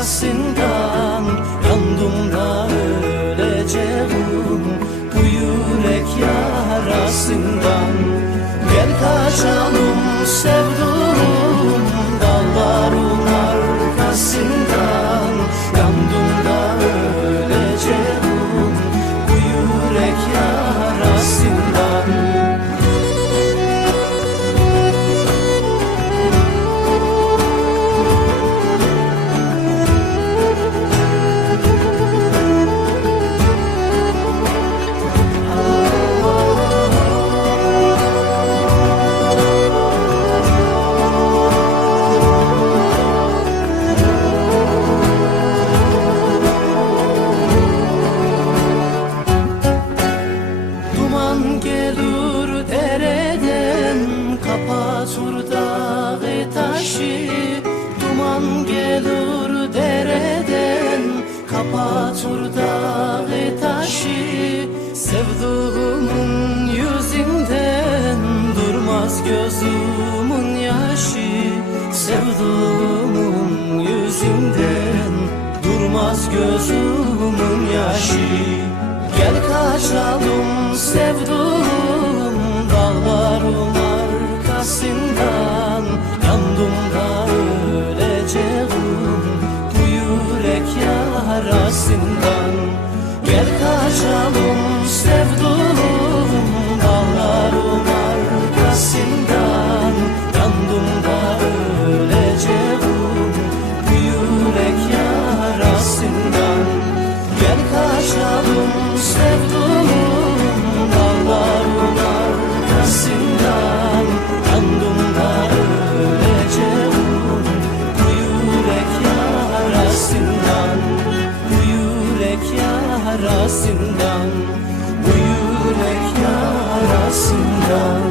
arkasından Yandım da öleceğim Bu yürek yarasından. Gel kaçalım sevduğum Gelir dereden kapatır dağı taşı. Sevduğumun yüzünden durmaz gözümün yaşı. Sevduğumun yüzünden durmaz gözümün yaşı. Gel kaçalım sevduğum kaçalım yarasından Bu yürek yarasından